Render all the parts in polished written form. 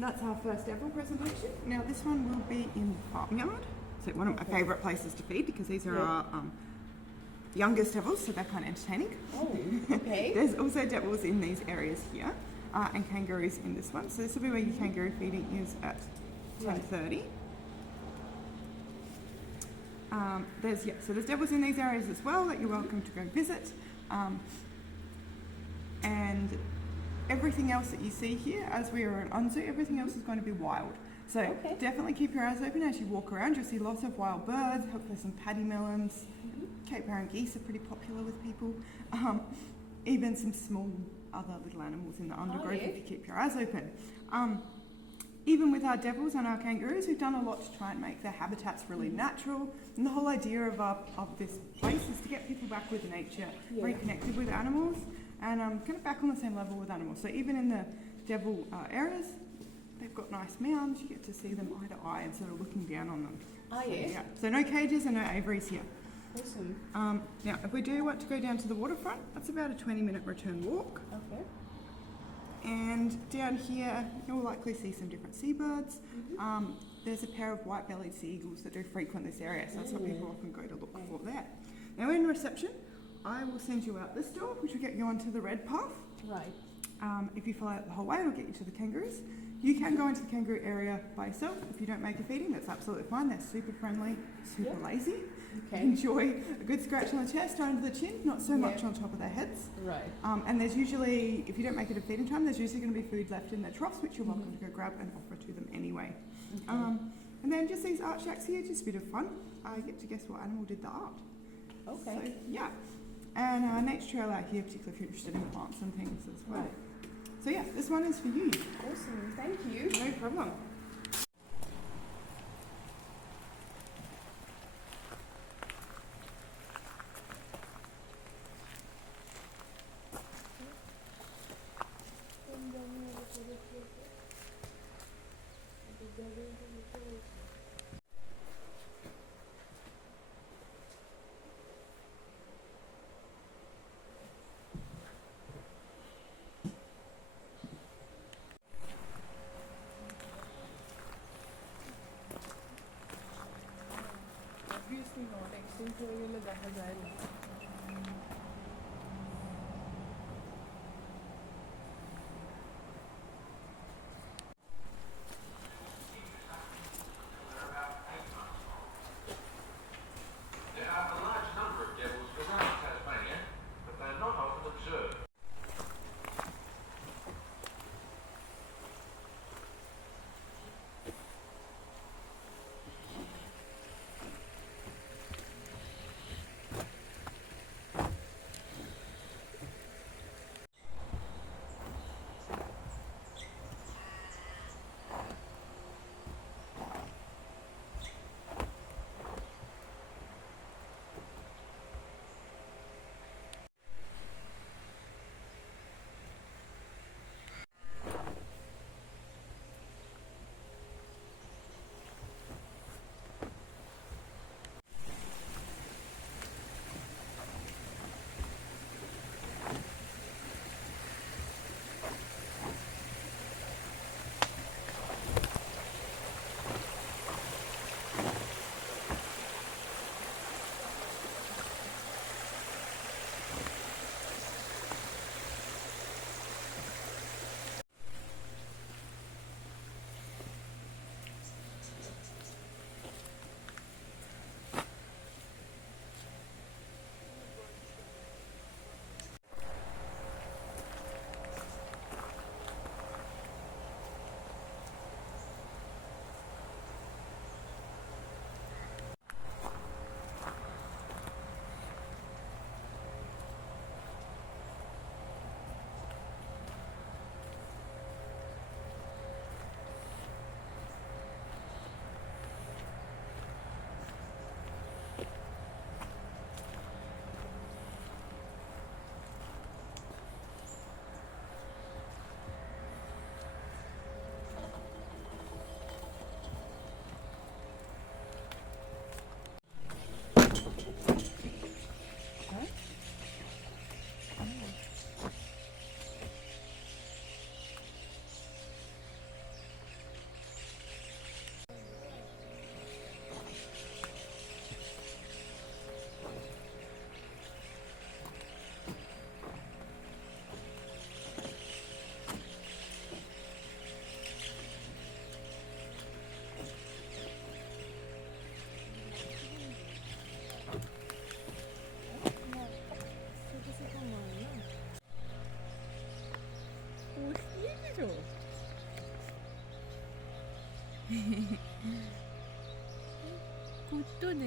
And that's our first devil presentation. Now this one will be in the farmyard. So one of my favourite places to feed because these are our youngest devils, so they're kind of entertaining. Oh, okay. There's also devils in these areas here and kangaroos in this one. So this will be where your kangaroo feeding is at 10:30. So there's devils in these areas as well that you're welcome to go visit. And everything else that you see here, as we are in Unzoo, everything else is going to be wild. So definitely keep your eyes open as you walk around. You'll see lots of wild birds, hopefully some pademelons. Cape Barren Geese are pretty popular with people. Even some small other little animals in the undergrowth if you keep your eyes open. Even with our devils and our kangaroos, we've done a lot to try and make their habitats really natural. And the whole idea of this place is to get people back with nature, reconnected with animals, and kind of back on the same level with animals. So even in the devil areas, they've got nice mounds. You get to see them eye to eye instead of looking down on them. So no cages and no aviaries here. Awesome. Now, if we do want to go down to the waterfront, that's about a 20-minute return walk. Okay. And down here, you'll likely see some different seabirds. There's a pair of white-bellied seagulls that do frequent this area, so that's what people often go to look for there. Now, in reception, I will send you out this door, which will get you onto the red path. Right. If you follow it the whole way, it'll get you to the kangaroos. You can go into the kangaroo area by yourself. If you don't make a feeding, that's absolutely fine. They're super friendly, super lazy. Enjoy a good scratch on the chest or under the chin, not so much on top of their heads. Right. And there's usually, if you don't make it a feeding time, there's usually going to be food left in their troughs, which you're welcome to go grab and offer to them anyway. And then just these art shacks here, just a bit of fun. I get to guess what animal did the art. Okay. So, yeah. And nature trail out here, particularly if you're interested in plants and things as well. Right. So yeah, this one is for you. Awesome. Thank you. No problem. Obviously not. Exchange হয়ে গেলে দেখা যায় না। There are a large number of devils throughout Tasmania, but they are not often observed.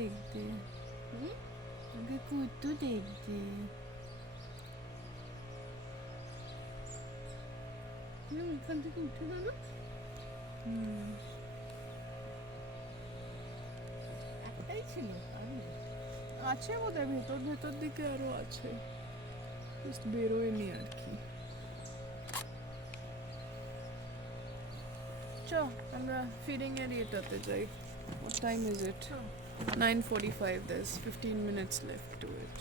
দেখতে আগে কুত্তু দেখতে তুমি এখান থেকে উঠে দাও না একটাই ছিল আছে বোধহয় ভেতর ভেতর দিকে আরো আছে জাস্ট বেরোয়নি আর কি চ আমরা ফিডিং এরিয়াটাতে যাই what time is it 9:45 there's 15 minutes left to it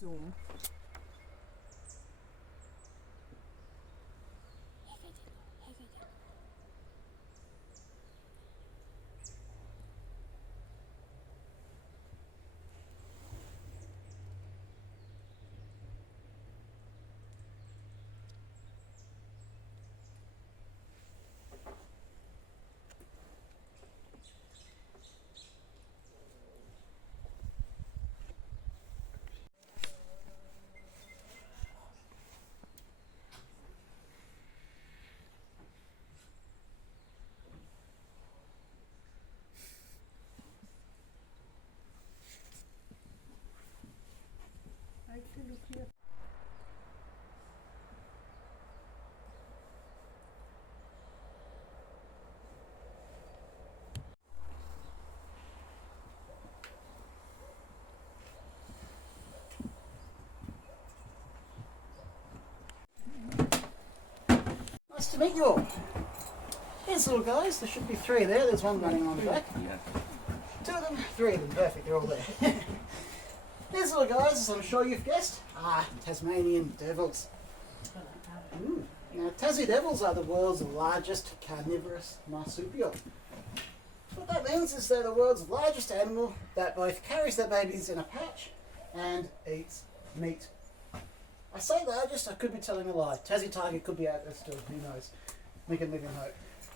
zoom Nice to meet you all. Here's the little guys. There should be 3 there. There's one running on the back. 2 of them, 3 of them. Perfect. They're all there. Here's the little guys, as I'm sure you've guessed. Tasmanian Devils. Now, Tassie Devils are the world's largest carnivorous marsupial. What that means is they're the world's largest animal that both carries their babies in a pouch and eats meat. I say largest, I could be telling a lie. Tassie tiger could be out there still, who knows. We can live in hope.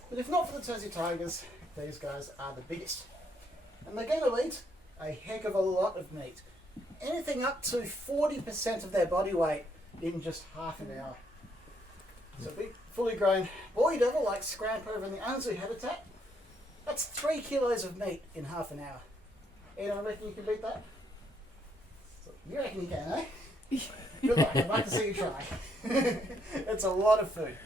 But if not for the Tassie tigers, these guys are the biggest. And they're going to eat a heck of a lot of meat. Anything up to 40% of their body weight in just half an hour. So a big, fully grown boy devil like Scramp over in the Unzoo habitat. That's 3 kilos of meat in half an hour. Anyone reckon you can beat that? So you reckon you can, eh? Good luck, I'd like to see you try. It's a lot of food.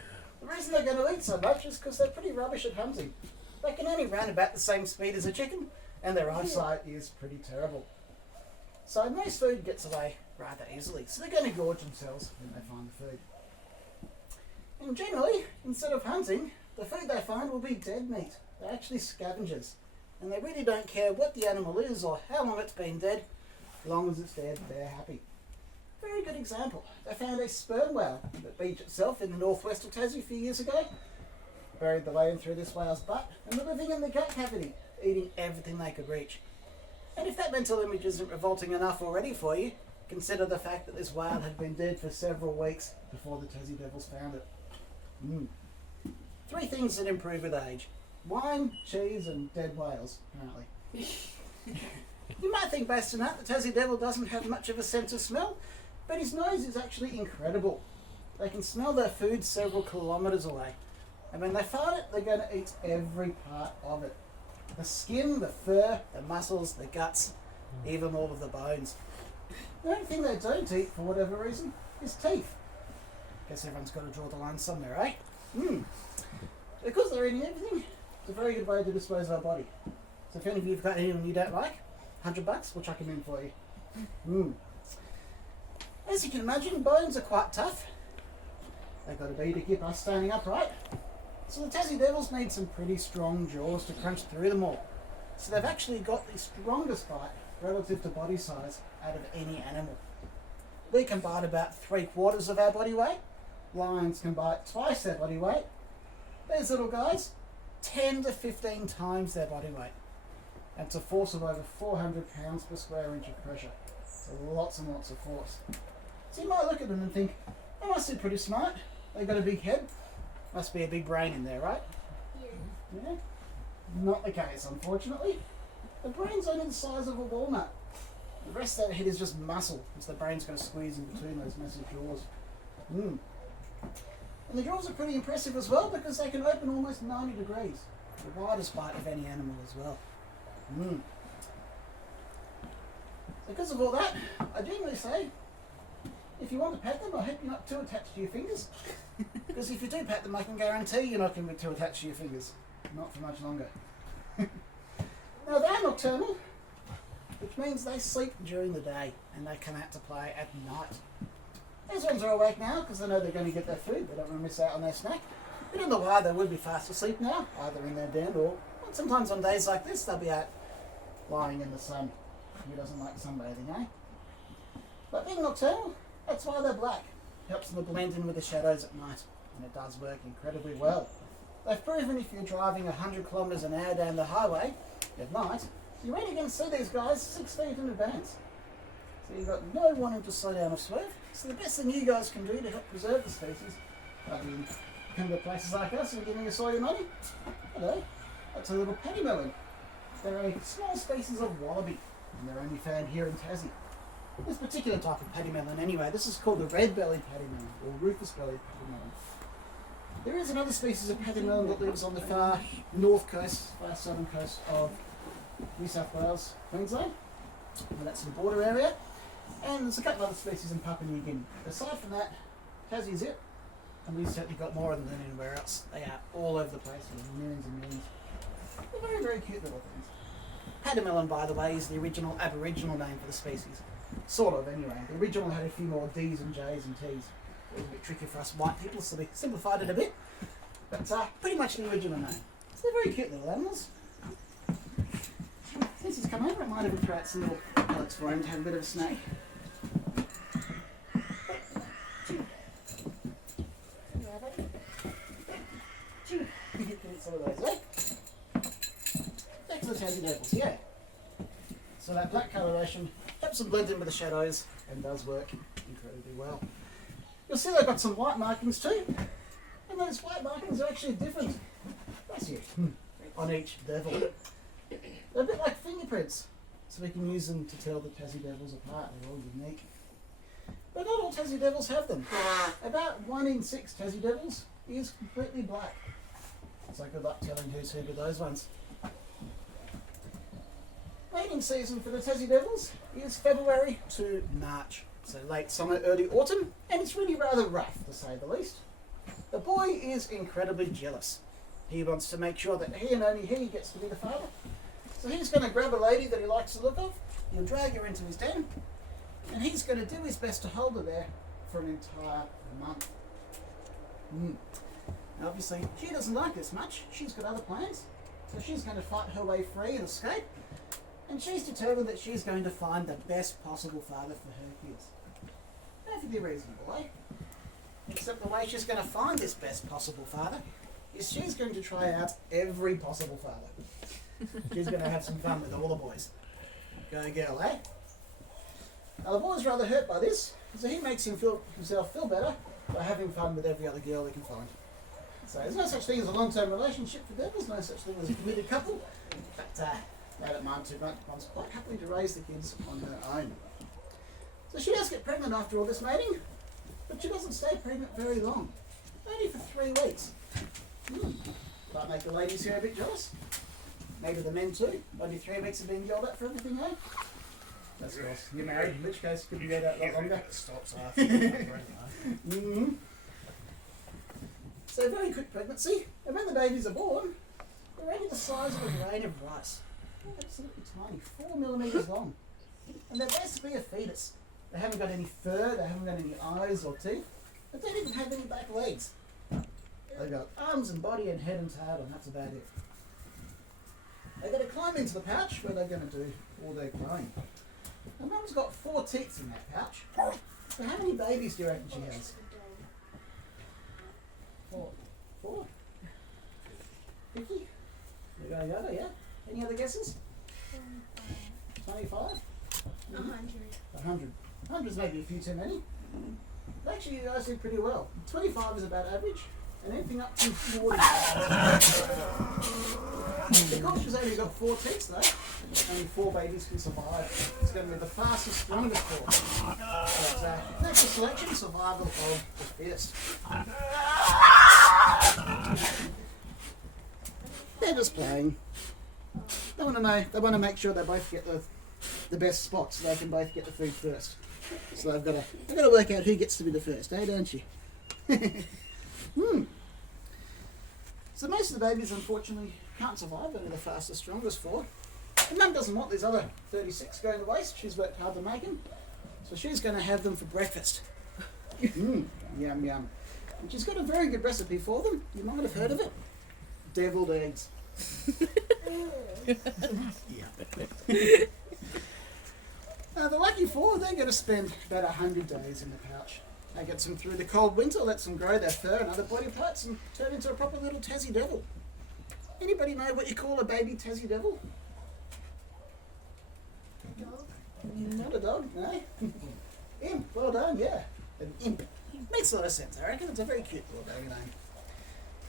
The reason they're going to eat so much is because they're pretty rubbish at hunting. They can only run about the same speed as a chicken, and their eyesight is pretty terrible. So most food gets away rather easily, so they're going to gorge themselves when they find the food. And generally, instead of hunting, the food they find will be dead meat. They're actually scavengers, and they really don't care what the animal is or how long it's been dead. As long as it's dead, they're happy. Very good example. They found a sperm whale that beached itself in the northwest of Tassie a few years ago. Buried the lane through this whale's butt and were living in the gut cavity, eating everything they could reach. And if that mental image isn't revolting enough already for you, consider the fact that this whale had been dead for several weeks before the Tassie Devils found it. 3 things that improve with age. Wine, cheese and dead whales, apparently. You might think based on that the Tassie Devil doesn't have much of a sense of smell, but his nose is actually incredible. They can smell their food several kilometres away. And when they find it, they're going to eat every part of it. The skin, the fur, the muscles, the guts, even all of the bones. The only thing they don't eat, for whatever reason, is teeth. Guess everyone's got to draw the line somewhere, eh? Because they're eating everything, it's a very good way to dispose of our body. So if any of you've got anyone you don't like, $100, we'll chuck them in for you. As you can imagine, bones are quite tough. They've got to be to keep us standing upright. So the Tassie Devils need some pretty strong jaws to crunch through them all. So they've actually got the strongest bite relative to body size out of any animal. We can bite about 3/4 of our body weight. Lions can bite twice their body weight. These little guys, 10 to 15 times their body weight. That's a force of over 400 pounds per square inch of pressure. So lots and lots of force. So you might look at them and think, they must be pretty smart. They've got a big head. Must be a big brain in there, right? Yeah. Not the case, unfortunately. The brain's only the size of a walnut. The rest of that head is just muscle, which the brain's going to squeeze in between those massive jaws. And the jaws are pretty impressive as well because they can open almost 90 degrees. The widest bite of any animal as well. So because of all that, I genuinely say, if you want to pet them, I hope you're not too attached to your fingers. Because if you do pet them, I can guarantee you're not going to be too attached to your fingers. Not for much longer. Now they're nocturnal, which means they sleep during the day and they come out to play at night. These ones are awake now because they know they're going to get their food. They don't want to miss out on their snack. But in the wild, they would be fast asleep now, either in their den or sometimes on days like this, they'll be out lying in the sun. Who doesn't like sunbathing, eh? But being nocturnal, that's why they're black. Helps them to blend in with the shadows at night, and it does work incredibly well. They've proven if you're driving 100 kilometres an hour down the highway at night, you're only going to see these guys 6 feet in advance. So you've got no wanting to slow down or swerve. So the best thing you guys can do to help preserve the species, other than come to places like us and giving us all your money, hello, that's a little pademelon. They're a small species of wallaby, and they're only found here in Tassie. This particular type of pademelon anyway, this is called the red-bellied pademelon, or rufous-bellied pademelon. There is another species of pademelon that lives on the far north coast, far southern coast of New South Wales, Queensland, and that's the border area. And there's a couple other species in Papua New Guinea. Aside from that, Tassie is it, and we've certainly got more of them than anywhere else. They are all over the place, with millions and millions. They're very, very cute little things. Pademelon, by the way, is the original Aboriginal name for the species. Sort of, anyway. The original had a few more D's and J's and T's. It was a bit tricky for us white people, so we simplified it a bit. But pretty much the original name. So they're very cute little animals. Since he's come over, I might have create some little pellets for him to have a bit of a snack. Some of those, eh? Back to the Tassie Devils, yeah. So that black coloration helps them blend in with the shadows and does work incredibly well. You'll see they've got some white markings too, and those white markings are actually different. That's it. On each devil. They're a bit like fingerprints, so we can use them to tell the Tassie Devils apart. They're all unique. But not all Tassie Devils have them. About 1 in 6 Tassie Devils is completely black. So good luck telling who's who with those ones. Mating season for the Tassie Devils is February to March. So late summer, early autumn, and it's really rather rough to say the least. The boy is incredibly jealous. He wants to make sure that he and only he gets to be the father. So he's going to grab a lady that he likes the look of, he'll drag her into his den, and he's going to do his best to hold her there for an entire month. Now obviously, she doesn't like this much. She's got other plans. So she's going to fight her way free and escape. And she's determined that she's going to find the best possible father for her kids. Perfectly reasonable, eh? Except the way she's going to find this best possible father is she's going to try out every possible father. She's going to have some fun with all the boys. Go girl, eh? Now the boy's rather hurt by this, so he makes himself feel better by having fun with every other girl he can find. So there's no such thing as a long-term relationship for devils, no such thing as a committed couple, but they don't mind too much. Mom's quite happy to raise the kids on her own. So she does get pregnant after all this mating, but she doesn't stay pregnant very long, only for 3 weeks. Might make the ladies here a bit jealous. Maybe the men too. Only 3 weeks of being yelled at for everything, eh? That's nice. You're married, in which case you could be out a lot longer. Stops after. So very quick pregnancy, and when the babies are born, they're only the size of a grain of rice. They're absolutely tiny, 4 millimetres long. And they're basically a fetus. They haven't got any fur, they haven't got any eyes or teeth. They don't even have any back legs. They've got arms and body and head and tail, and that's about it. They're going to climb into the pouch where they're going to do all their growing. And Mum's got 4 teats in that pouch. So how many babies do you reckon she has? 4. 50? Yada yada, yeah? Any other guesses? 25? 100. 100's maybe a few too many. But actually, you guys did pretty well. 25 is about average, and anything up to 40. Because she's only got 4 teats though, only 4 babies can survive. It's going to be the fastest, strongest 4. But natural selection, survival of the fittest. They're just playing. They want to know. They want to make sure they both get the best spot, so they can both get the food first. So they've got to work out who gets to be the first, don't you? So most of the babies, unfortunately, can't survive. Only the fastest, strongest 4. And Mum doesn't want these other 36 going to waste. She's worked hard to make them, so she's going to have them for breakfast. Yum yum. And she's got a very good recipe for them. You might have heard of it. Deviled eggs. The lucky 4, they're going to spend about 100 days in the pouch. They get them through the cold winter, lets them grow their fur and other body parts, and turn into a proper little Tassie Devil. Anybody know what you call a baby Tassie Devil? Dog. Not a dog, no. Imp, well done, yeah. An imp. Makes a lot of sense, I reckon. It's a very cute little baby name.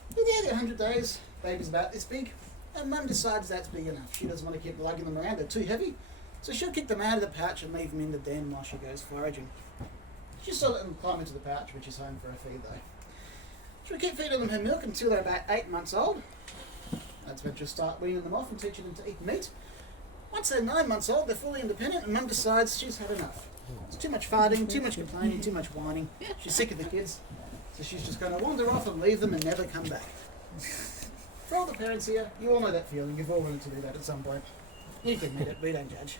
But yeah, 100 days, baby's about this big, and Mum decides that's big enough. She doesn't want to keep lugging them around, they're too heavy, so she'll kick them out of the pouch and leave them in the den while she goes foraging. She'll still let them climb into the pouch, which is home for a feed though. She'll keep feeding them her milk until they're about 8 months old. That's when she'll start weaning them off and teaching them to eat meat. Once they're 9 months old, they're fully independent, and Mum decides she's had enough. It's too much farting, too much complaining, too much whining. She's sick of the kids, so she's just going to wander off and leave them and never come back. For all the parents here, you all know that feeling. You've all wanted to do that at some point. You can admit it, we don't judge.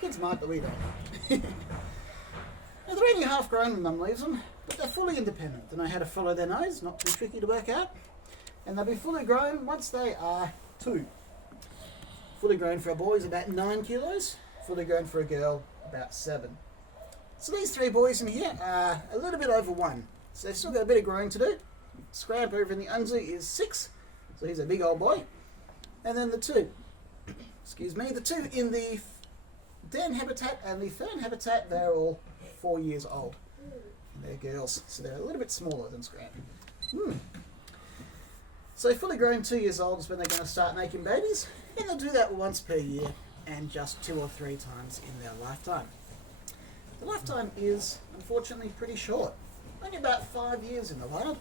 Kids might, but we don't. Now, they're only half grown when Mum leaves them, but they're fully independent. They know how to follow their nose, not too tricky to work out. And they'll be fully grown once they are 2. Fully grown for a boy is about 9 kilos. Fully grown for a girl, about 7. So these 3 boys in here are a little bit over 1. So they've still got a bit of growing to do. Scramp over in the Unzoo is 6. So he's a big old boy. And then the 2 in the den habitat and the fern habitat, they're all 4 years old. And they're girls, so they're a little bit smaller than Scramp. So fully grown 2 years old is when they're going to start making babies, and they'll do that once per year and just 2 or 3 times in their lifetime. The lifetime is unfortunately pretty short, only about 5 years in the wild.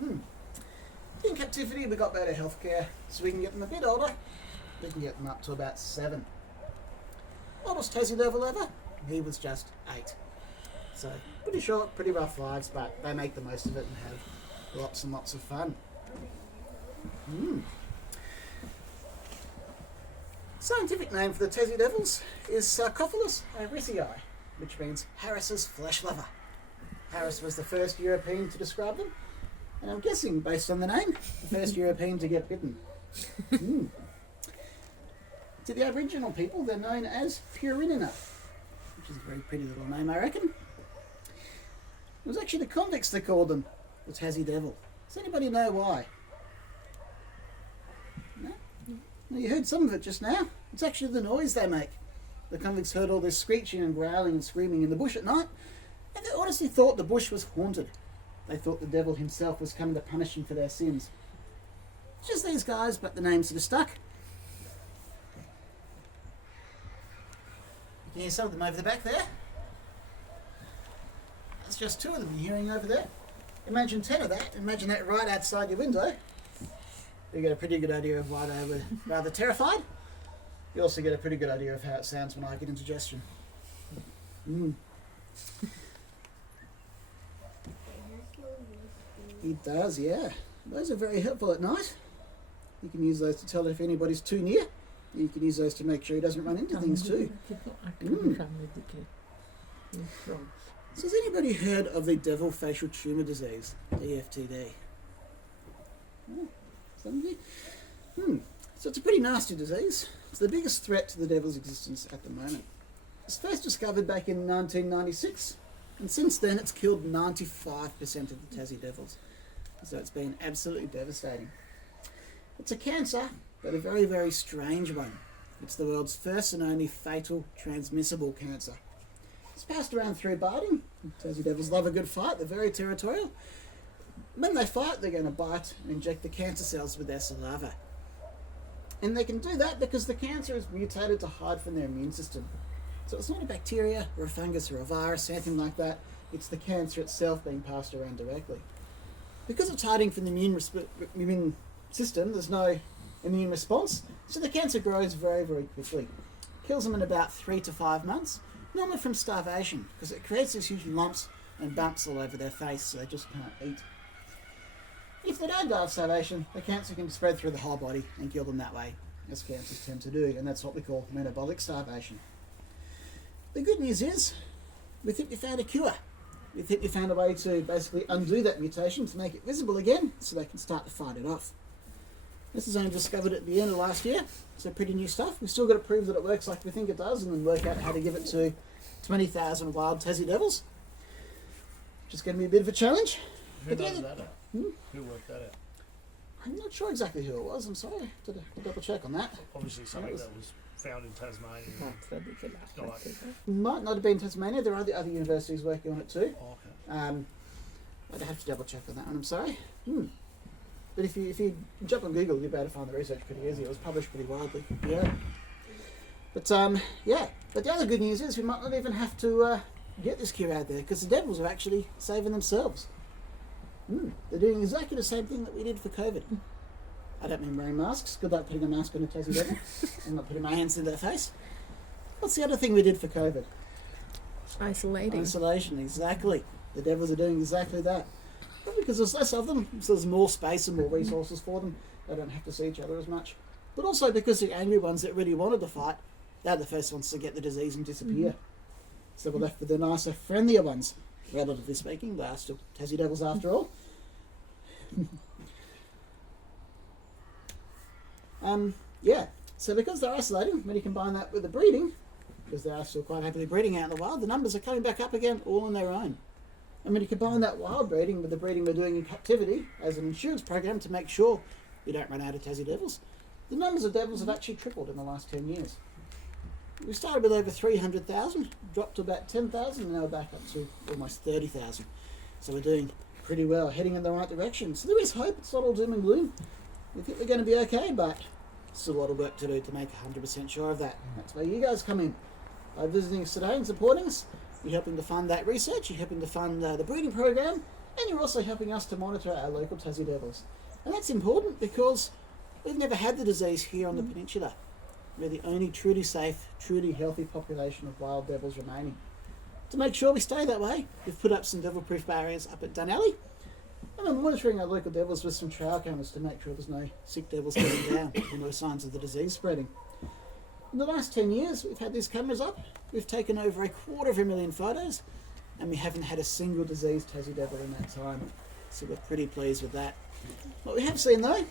In captivity we got better healthcare, so we can get them a bit older. We can get them up to about 7. Oldest Tassie Devil ever, he was just 8. So pretty short, pretty rough lives, but they make the most of it and have lots and lots of fun. Scientific name for the Tassie Devils is Sarcophilus harrisii, which means Harris's flesh lover. Harris was the first European to describe them, and I'm guessing, based on the name, the first European to get bitten. To the Aboriginal people, they're known as Purinina, which is a very pretty little name, I reckon. It was actually the convicts that called them the Tassie Devil. Does anybody know why? No? Well, you heard some of it just now. It's actually the noise they make. The convicts heard all this screeching and growling and screaming in the bush at night, and they honestly thought the bush was haunted. They thought the devil himself was coming to punish them for their sins. It's just these guys, but the names that are stuck. You can hear some of them over the back there. That's just 2 of them you're hearing over there. Imagine 10 of that. Imagine that right outside your window. You get a pretty good idea of why they were rather terrified. You also get a pretty good idea of how it sounds when I get indigestion. It does, yeah. Those are very helpful at night. You can use those to tell if anybody's too near. You can use those to make sure he doesn't run into things too. So has anybody heard of the devil facial tumour disease, DFTD? Oh, somebody? So it's a pretty nasty disease. It's the biggest threat to the devil's existence at the moment. It was first discovered back in 1996, and since then it's killed 95% of the Tassie devils. So it's been absolutely devastating. It's a cancer, but a very, very strange one. It's the world's first and only fatal transmissible cancer. It's passed around through biting. Tassie devils love a good fight. They're very territorial. When they fight, they're going to bite and inject the cancer cells with their saliva. And they can do that because the cancer is mutated to hide from their immune system. So it's not a bacteria or a fungus or a virus, anything like that. It's the cancer itself being passed around directly. Because it's hiding from the immune system, there's no immune response, so the cancer grows very, very quickly. Kills them in about 3 to 5 months, normally from starvation, because it creates these huge lumps and bumps all over their face, so they just can't eat. If they don't die of starvation, the cancer can spread through the whole body and kill them that way, as cancers tend to do, and that's what we call metabolic starvation. The good news is, we think we found a cure. We think we found a way to basically undo that mutation to make it visible again, so they can start to fight it off. This is only discovered at the end of last year, so pretty new stuff. We've still got to prove that it works like we think it does, and then work out how to give it to 20,000 wild Tassie devils. Just going to be a bit of a challenge. Who knows that out? Who worked that out? I'm not sure exactly who it was, I'm sorry. To double check on that. Obviously something that was found in Tasmania. Might not have been Tasmania, there are the other universities working on it too. Oh, okay. I'd have to double check on that one, I'm sorry. But if you jump on Google, you'll be able to find the research pretty easy. It was published pretty widely. Yeah. But But the other good news is we might not even have to get this cure out there, because the devils are actually saving themselves. They're doing exactly the same thing that we did for COVID. I don't mean wearing masks. Good luck putting a mask on a Tassie devil. I'm not putting my hands in their face. What's the other thing we did for COVID? Isolating. Isolation, exactly. The devils are doing exactly that. Probably because there's less of them, so there's more space and more resources for them. They don't have to see each other as much. But also because the angry ones that really wanted to fight, they're the first ones to get the disease and disappear. So we're left with the nicer, friendlier ones. Relatively speaking, they are still Tassie devils after all. So because they're isolating, when you combine that with the breeding, because they are still quite happily breeding out in the wild, the numbers are coming back up again all on their own. And when you combine that wild breeding with the breeding we're doing in captivity as an insurance program to make sure we don't run out of Tassie devils, the numbers of devils have actually tripled in the last 10 years. We started with over 300,000, dropped to about 10,000, and now we're back up to almost 30,000. So we're doing pretty well, heading in the right direction. So there is hope, it's not all doom and gloom. We think we're going to be okay, but still a lot of work to do to make 100% sure of that. That's where you guys come in. By visiting us today and supporting us, you're helping to fund that research, you're helping to fund the breeding program, and you're also helping us to monitor our local Tassie devils. And that's important because we've never had the disease here on the peninsula. We're the only truly safe, truly healthy population of wild devils remaining. To make sure we stay that way, we've put up some devil-proof barriers up at Dunalley, and we're monitoring our local devils with some trail cameras to make sure there's no sick devils coming down and no signs of the disease spreading. In the last 10 years, we've had these cameras up, we've taken over 250,000 photos, and we haven't had a single diseased Tassie devil in that time. So we're pretty pleased with that. What we have seen though,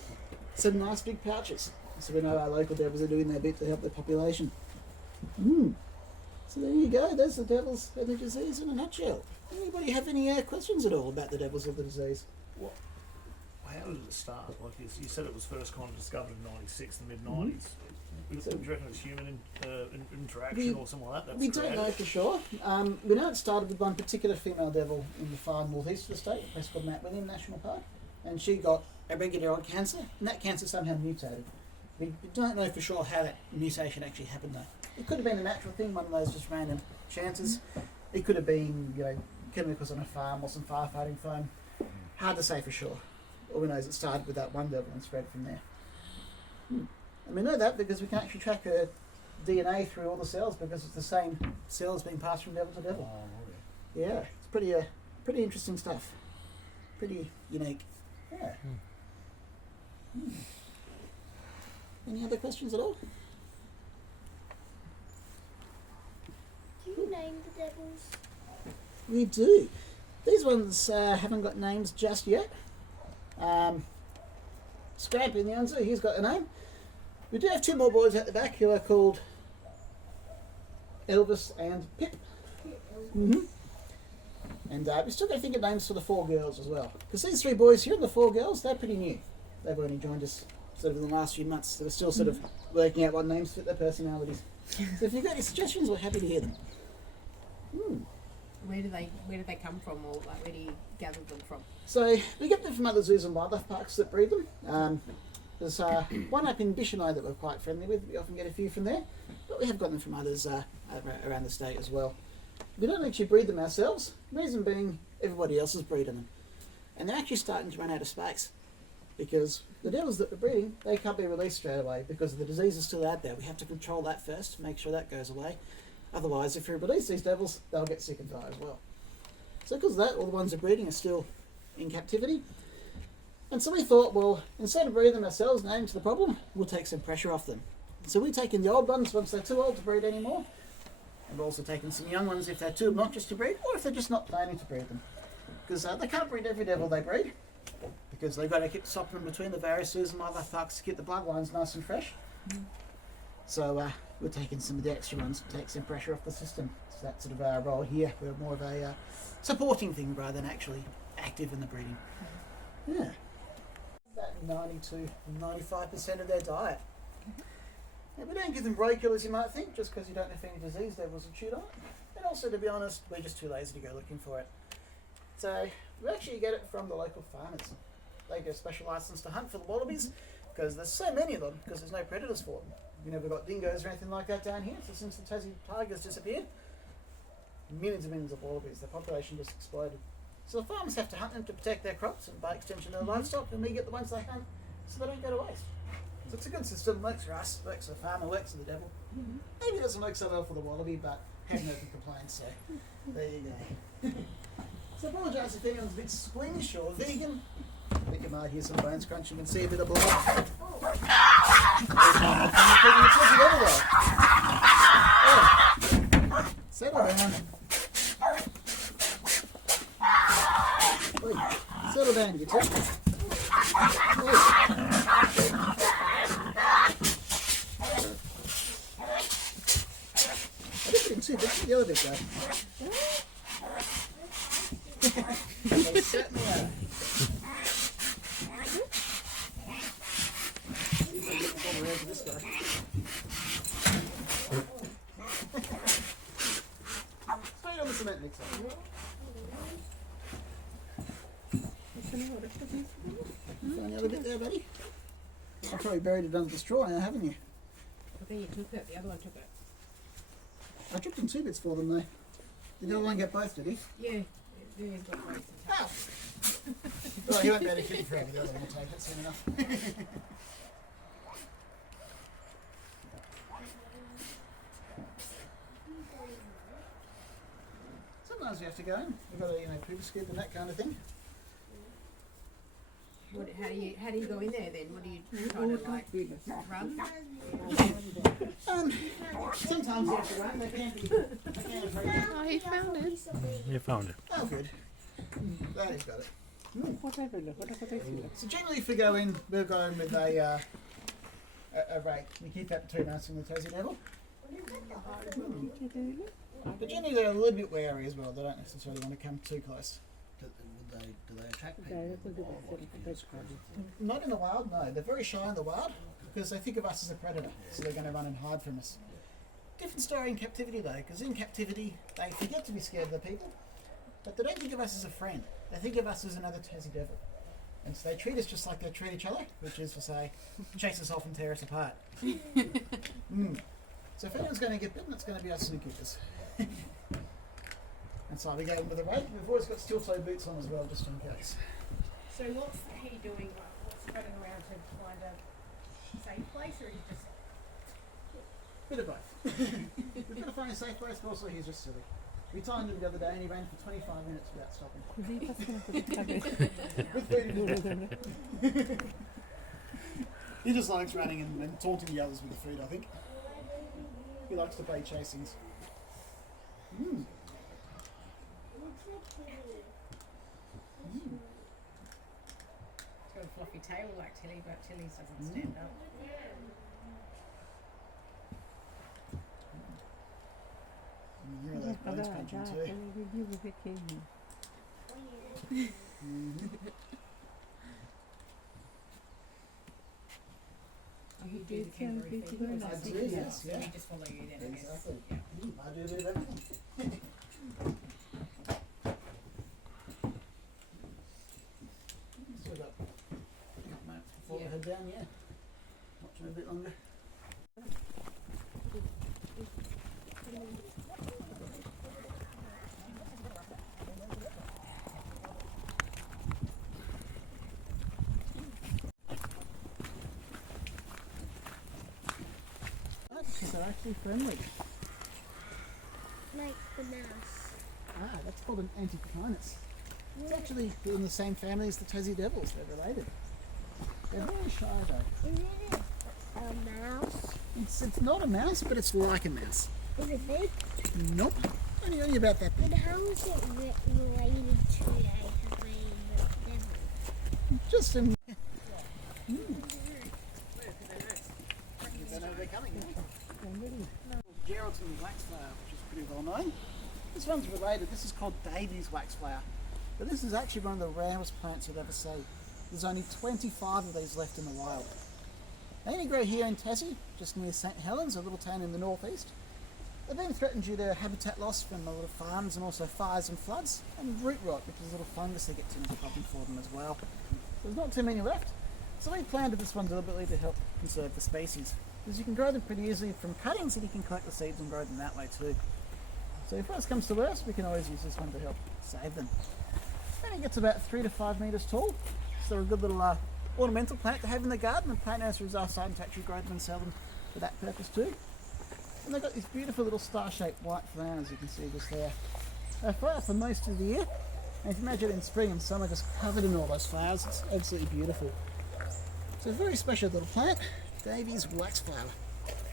some nice big pouches. So we know our local devils are doing their bit to help the population. So there you go, there's the devils of the disease in a nutshell. Anybody have any questions at all about the devils of the disease? How did it start? Like you said, it was first kind of discovered in '96, the mid-90s. So, do you reckon it's human interaction or something like that? We don't know for sure. We know it started with one particular female devil in the far northeast of the state, a place called Mount William National Park, and she got a regular old cancer, and that cancer somehow mutated. We don't know for sure how that mutation actually happened though. It could have been a natural thing, one of those just random chances. It could have been, chemicals on a farm or some firefighting foam. Hard to say for sure. All we know is it started with that one devil and spread from there. And we know that because we can actually track her DNA through all the cells because it's the same cells being passed from devil to devil. Yeah, it's pretty interesting stuff. Pretty unique. Yeah. Any other questions at all? Do you name the devils? We do. These ones haven't got names just yet. Scrap in the Unzoo, he's got a name. We do have two more boys at the back who are called Elvis and Pip. Mm-hmm. And we still got to think of names for the four girls as well. Because these three boys here and the four girls, they're pretty new. They've only joined us sort of in the last few months. So we're still sort of working out what names fit their personalities. So if you've got any suggestions, we're happy to hear them. Where do they come from, or like where do you gather them from? So we get them from other zoos and wildlife parks that breed them. There's one up in Bishano that we're quite friendly with. We often get a few from there, but we have got them from others around the state as well. We don't actually breed them ourselves, reason being everybody else is breeding them. And they're actually starting to run out of space because the devils that we're breeding, they can't be released straight away because the disease is still out there. We have to control that first, make sure that goes away. Otherwise, if we release these devils, they'll get sick and die as well. So because of that, all the ones we're breeding are still in captivity. And so we thought, well, instead of breeding them ourselves and adding to the problem, we'll take some pressure off them. So we're taking the old ones once they're too old to breed anymore. And we're also taking some young ones if they're too obnoxious to breed, or if they're just not planning to breed them. Because they can't breed every devil they breed, because they've got to keep stopping between the various zoos and wildlife parks to keep the bloodlines nice and fresh. So we're taking some of the extra ones to take some pressure off the system. So that's sort of our role here. We're more of a supporting thing rather than actually active in the breeding. Yeah. About 90 to 95% of their diet. Yeah, we don't give them brochure as you might think, just because you don't know if any disease devils will chew on it. And also, to be honest, we're just too lazy to go looking for it. So we actually get it from the local farmers. They get a special license to hunt for the wallabies because there's so many of them because there's no predators for them. We never got dingoes or anything like that down here. So since the Tassie tigers disappeared, millions and millions of wallabies, the population just exploded. So the farmers have to hunt them to protect their crops and by extension their livestock, and we get the ones they hunt so they don't go to waste. So it's a good system, works for us, works for the farmer, works for the devil. Maybe it doesn't work so well for the wallaby, but have no complaints, so there you go. So I apologise if anyone's a bit squeamish or vegan. I think you might hear some bones crunching and see a bit of blood. Settle down. Oi, settle down, you two. I didn't put in too big for the other bit though. They certainly are. This guy. Straight on the cement next time. Find the other bit there, buddy? I've probably buried it under the straw now, haven't you? But then you took it, the other one took it. I dropped in two bits for them though. Did the other one get both, did he? Yeah, he's got both. Oh! Well, he won't be able to keep it forever, the other one will take it soon enough. Sometimes we have to go in. We've got a poop scoop and that kind of thing. How do you go in there then? What do you try to like run? Sometimes you have to run. They can't be Oh, he found it. You found it. Oh, good. Glad he's got it. So generally if we go in, we'll go in with a rake. We keep that between us and the Tassie Devil. But generally they're a little bit wary as well. They don't necessarily want to come too close. Do they attract people? Not in the wild, no. They're very shy in the wild because they think of us as a predator, so they're going to run and hide from us. Different story in captivity though, because in captivity they forget to be scared of the people, but they don't think of us as a friend. They think of us as another Tassie Devil. And so they treat us just like they treat each other, which is to say, chase us off and tear us apart. So if anyone's going to get bitten, it's going to be us zookeepers. And so we go in with a rake. We've always got steel toe boots on as well, just in case. So what's he doing? What's he running around to find a safe place, or is he just? Bit of both. We've got to find a safe place, but also he's just silly. We timed him the other day and he ran for 25 minutes without stopping. With food in his He just likes running and taunting the others with the food, I think. He likes to play chasings. Mm. It's got a fluffy tail like Tilly, but Tilly's doesn't stand up. You hear those birds crunching too. Oh, you do the kangaroo feeding? I do, yes, yeah. We just follow you then, I guess. Exactly. Yeah. I do a bit of everything. So we've got a couple minutes before we head down, yeah. Watch them a bit longer. Because they're actually friendly. Like the mouse. Ah, that's called an antipichinus. It's actually in the same family as the Tassie Devils. They're related. They're very shy though. Isn't it a mouse? It's not a mouse, but it's like a mouse. Is it big? Nope. Only about that big. But how is it related to a Tasmanian Devil? Just in. They're coming. Geraldton waxflower, which is pretty well known. This one's related. This is called Davy's waxflower. But this is actually one of the rarest plants you'll ever see. There's only 25 of these left in the wild. They only grow here in Tassie, just near St Helens, a little town in the northeast. They've been threatened due to habitat loss from a lot of farms and also fires and floods, and root rot, which is a little fungus that gets into the problem for them as well. So there's not too many left. So we planted this one deliberately to help conserve the species. Because you can grow them pretty easily from cuttings, and you can collect the seeds and grow them that way too. So if worst comes to worst, we can always use this one to help save them. And it gets about 3 to 5 metres tall. So they're a good little ornamental plant to have in the garden, and plant nurseries are starting to actually grow them and sell them for that purpose too. And they've got these beautiful little star-shaped white flowers, you can see just there. They flower for most of the year, and if you imagine in spring and summer just covered in all those flowers, it's absolutely beautiful. So a very special little plant, Davy's waxflower.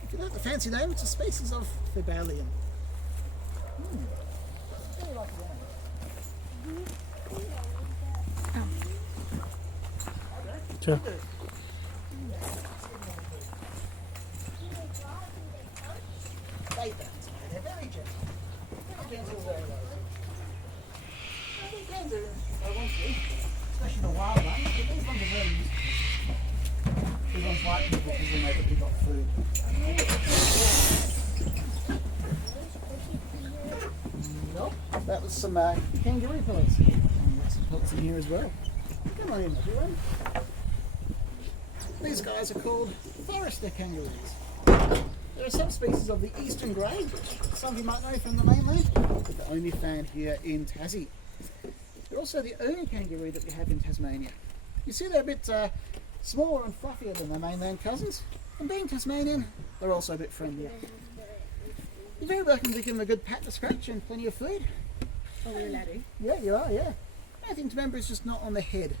If you like the fancy name, it's a species of Pademelons. Very like Sure. They bounce, they're very gentle. Very gentle, very low. They can do if they want to, especially the wild ones, but these ones are very useful. These ones like people because they know that they've got food. Nope, that was some kangaroo pellets. And there's some pellets in here as well. Come on in, everyone. These guys are called forester kangaroos. There are some species of the eastern grey, which some of you might know from the mainland, but they're only found here in Tassie. They're also the only kangaroo that we have in Tasmania. You see they're a bit smaller and fluffier than their mainland cousins, and being Tasmanian, they're also a bit friendlier. You're very welcome to give them a good pat to scratch and plenty of food. Oh, we're allowed to? Yeah, you are, yeah. The only thing to remember is just not on the head.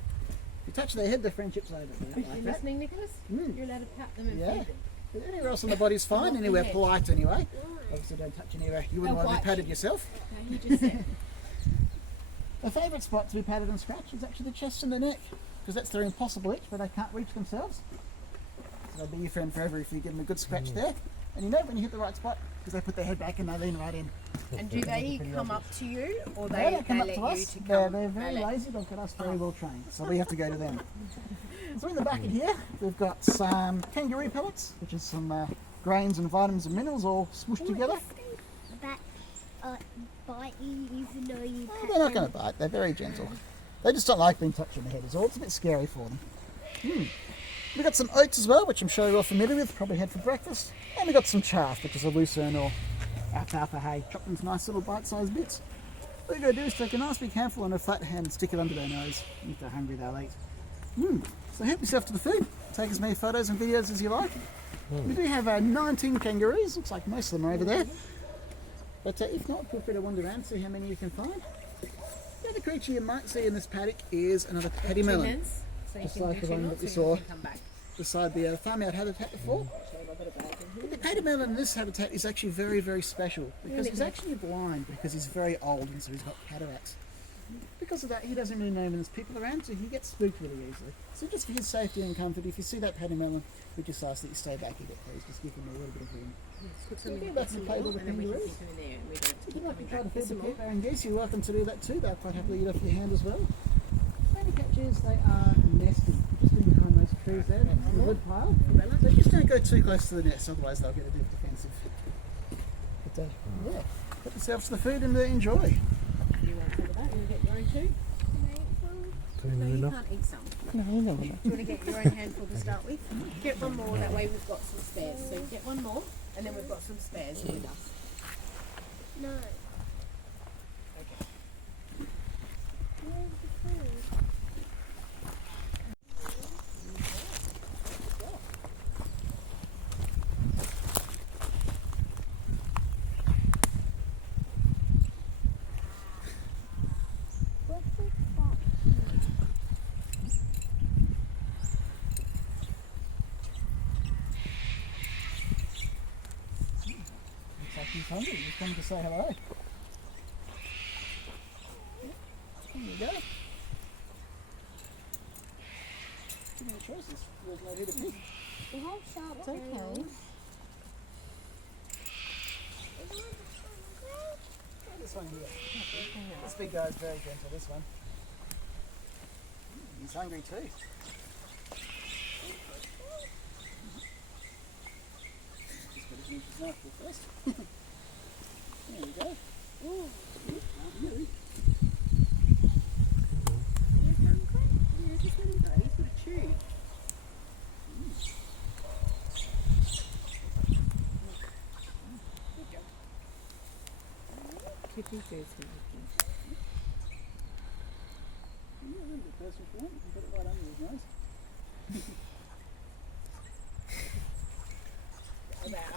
If you touch their head, the friendship's over. They don't You're like that. listening, Nicholas? Mm. You're allowed to pat them and Yeah. feed them. But anywhere else on the body's fine, Not anywhere the head. polite anyway. Obviously don't touch anywhere you wouldn't Oh, want to be watch. patted yourself. No, you just said. A favourite spot to be patted and scratched is actually the chest and the neck, because that's their impossible itch where they can't reach themselves. So they'll be your friend forever if you give them a good scratch there. And you know when you hit the right spot, because they put their head back and they lean right in. And do they come up to you, or They they don't come up let to you us. to come? They're very lazy. They've got us very well trained, so we have to go to them. So in the back of here, we've got some kangaroo pellets, which is some grains and vitamins and minerals all smooshed together. That bite you even though you Oh, pet they're not them. going to bite. They're very gentle. They just don't like being touched on the head is all. It's a bit scary for them. We've got some oats as well, which I'm sure you're all familiar with, probably had for breakfast. And we've got some chaff, which is a lucerne or alfalfa hay, chopped into nice little bite-sized bits. What you've got to do is take a nice big handful on a flat hand and stick it under their nose. If they're hungry, they'll eat. So help yourself to the food. Take as many photos and videos as you like. We do have 19 kangaroos. Looks like most of them are over there. But if not, feel free to wander around, see how many you can find. The other creature you might see in this paddock is another pademelon. So you Just can like do the one 2 that we knots, or you saw. can come back. beside the farm-out habitat before. But the Pademelon in this habitat is actually very, very special because he's actually blind because he's very old and so he's got cataracts. Because of that, he doesn't really know when there's people around, so he gets spooked really easily. So just for his safety and comfort, if you see that Pademelon, we just ask that you stay back a bit, please. Just give him a little bit of room. Put some in, That's the play with the and then we can kangaroos. keep them in there and we don't If keep you'd like to coming try to back. feed Some the more. Barren Geese, you're welcome to do that too. They'll quite happily eat off your hand as well. Only catches, they are nesting, just in behind those trees there. That's the wood pile. So you just don't go too close to the nest, otherwise they'll get a bit defensive. But yeah, put yourselves to the food and enjoy. You want some of that? You want to get your own too? No, you can't eat some. No. Do you want to get your own handful to start with? Get one more, that way we've got some spares. So get one more, and then we've got some spares with us. No. Okay. Where's the food? What's the spot? Looks like he's hungry. He's come to say hello. There you go. Too many choices. There's no who to pick. We have sharp It's okay. tails. This one here. This big guy's very gentle, this one. He's hungry too. Just got to finish his mouthful first. There we go. Ooh. Really? Yeah, just let him go. He's got a chew. Kitty goes with Yeah, a little bit closer if you want. You can put it right under his nose.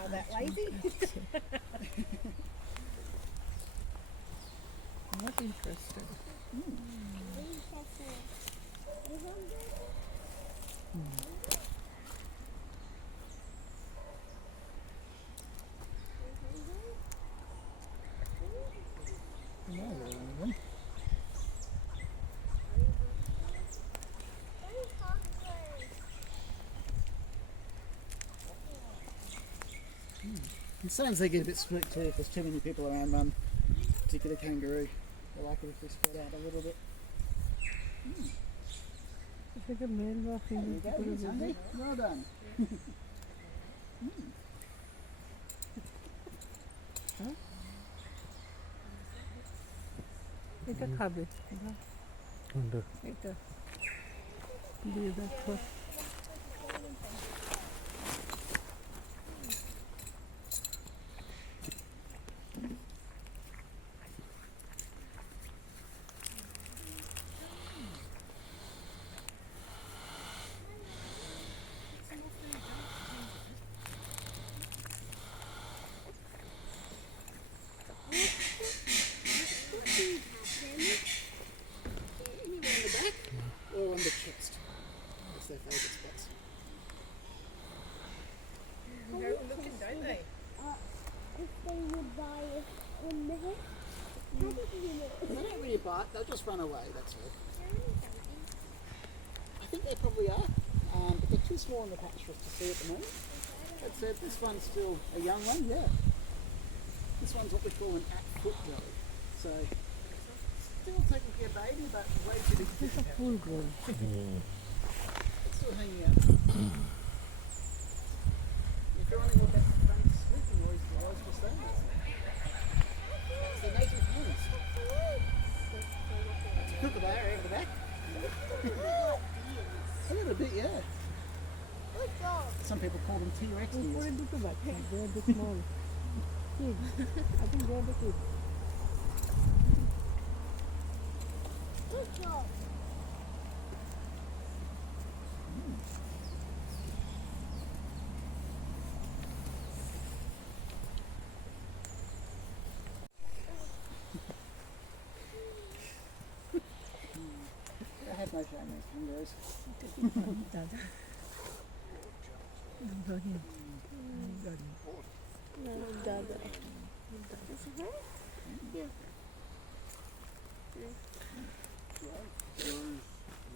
Are that lazy? I'm not interested. No, really. And sometimes they get a bit spooked too if there's too many people around one particular kangaroo. They like it if they spread out a little bit. It's like a male or There you female. go, he's hungry. Well done. এটা খাবে এটা দিয়ে দেখো Anywhere in the back or on the chest. That's their favourite spots. They go looking, don't they? If they would buy it on the head, how did you know? They don't really bite, they'll just run away, that's all. I think they probably are, but they're too small in the patch for us to see at the moment. That said, this one's still a young one, yeah. This one's what we call an at-foot dog. So, still technically a baby, but way too big to pick up. Full goal It's still hanging out. If you're wondering what that funny squeaking noise was just then, it's the native horns. That's a kookaburra over the back. A little bit, yeah. Good dog. Some people call them T-Rex উপরে deers. দুটো বাচ্চা they are the small kids I think they are the kids Good dog. I have no shame, these kangaroos. No, Dada.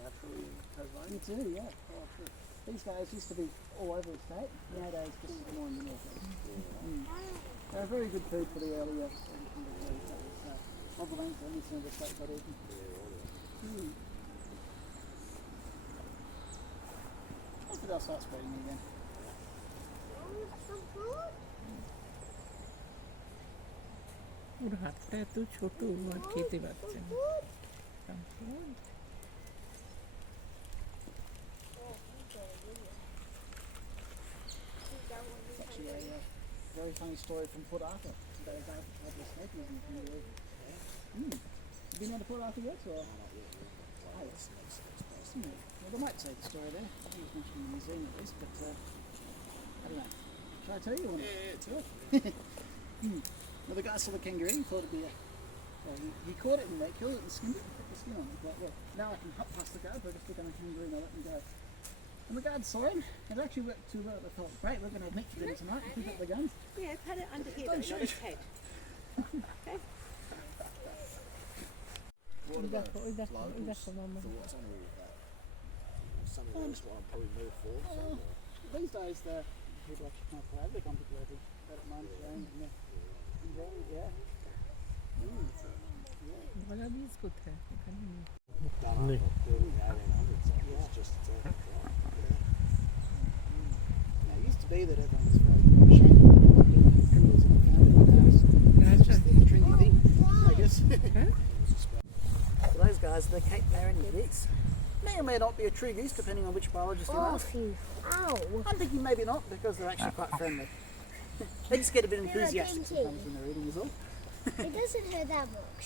Naturally in Tasmania. You too, yeah. Oh, good. These guys used to be all over the state. Nowadays, just more in the northeast. They're very good food for the earlier kangaroos. Of the length of any single state got eaten. Hopefully they'll start spreading again. ওর হাতটা এত ছোট আর খেতে পারছে না It's actually a very funny story from Port Arthur. They have the snakies in the kangaroo. Have you been to Port Arthur yet? Or? Oh, yes. Well, they might say the story there. I think it's mentioned in the museum at least, but I don't know. Shall I tell you? Or not? Yeah, tell it. Well, the guy saw the kangaroo, he thought it'd be a... Well, he caught it and they killed it and skinned it and put the skin on it. Like, well, now I can hop past the guard, but I just look on the kangaroo and I let him go. And the guard saw him. It actually worked too well. They thought, great, we're going to have meat for dinner tonight. And pick up the guns. Yeah, pat it under here, Don't though, shoot. not his head. Okay? ওই দেখো ওই দেখো ওই দেখো মামা Thoughts on all of that? Some of those will probably move forward. These days, the people actually kind of collaborate on people. They don't mind sharing and they're involved, yeah. গলা বীজ কোথায় এখানে নেই Done up at 1800s, so it's just right. Now, it used to be that everyone was very ashamed of the criminals in the family, but now it's just the trendy thing, I guess. So those guys, the Cape Barren Geese, may or may not be a true goose, depending on which biologist you ask. Ow. I'm thinking maybe not, because they're actually quite friendly. They just get a bit enthusiastic sometimes when they're eating, is all. It doesn't hurt that much.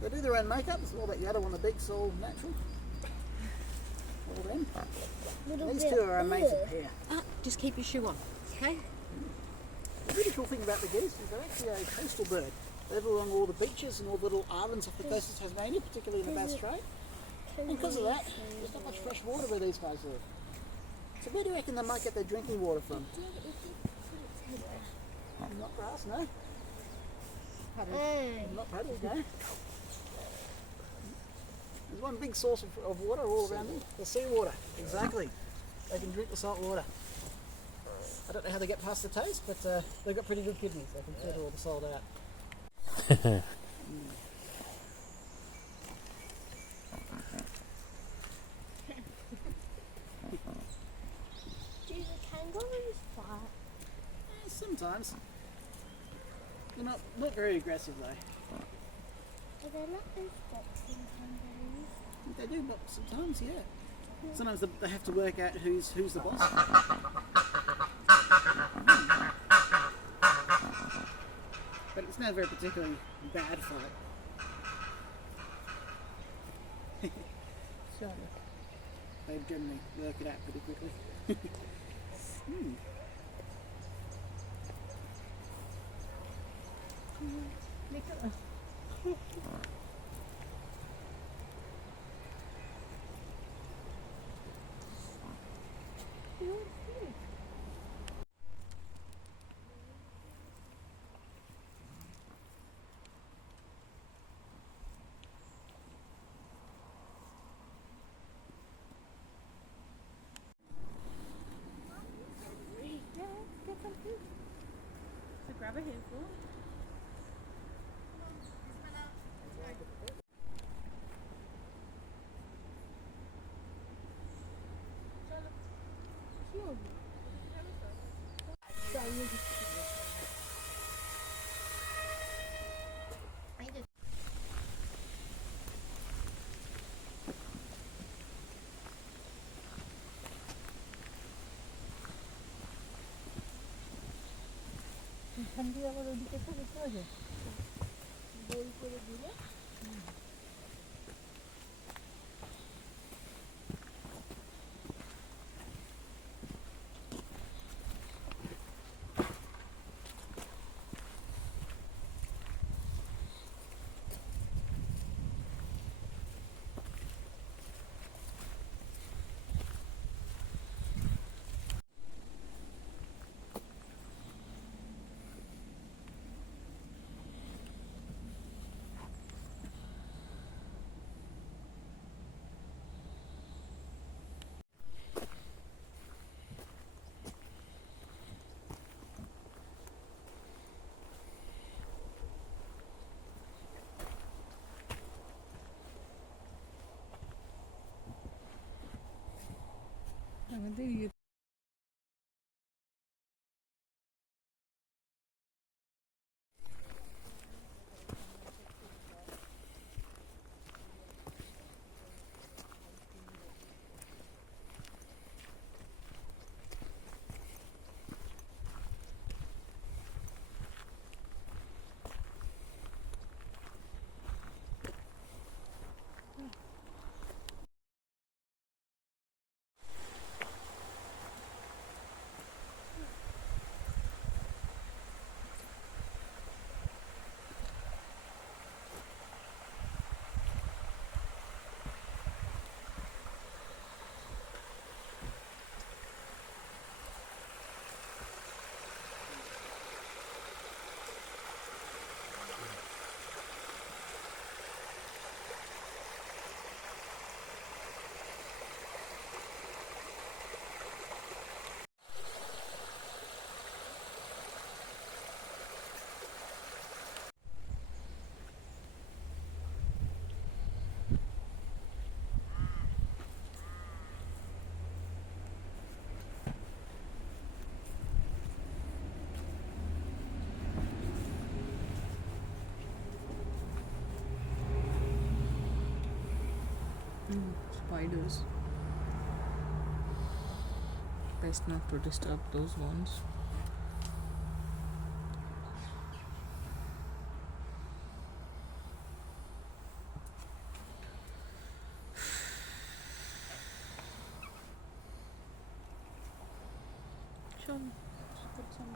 They do their own makeup, it's all that yellow on the beak's all natural. All them. Little These bit. two are a mated pair. Just keep your shoe on, okay? The really cool thing about the geese is they're actually a coastal bird. They live along all the beaches and all the little islands off the coast of Tasmania, particularly in the Bass Strait. And because of that, there's not much fresh water where these guys live. So where do you reckon they might get their drinking water from? Not grass, no. Not puddles, no. There's one big source of water all around them. The seawater, exactly. They can drink the salt water. I don't know how they get past the taste, but they've got pretty good kidneys. They can filter all the salt out. Do the kangaroos fight? Sometimes. They're not very aggressive though. Are they not those boxing kangaroos? They do box sometimes, yeah. Sometimes they have to work out who's the boss. But it's not a very particularly bad fight. They generally work it out pretty quickly. So grab a handful. এখান দিয়ে আবার ওইদিকে তো যেতে হবে বই করে দিলে? আমাদের ইয়ে spiders. Best not to disturb those ones. Sure. Let's put some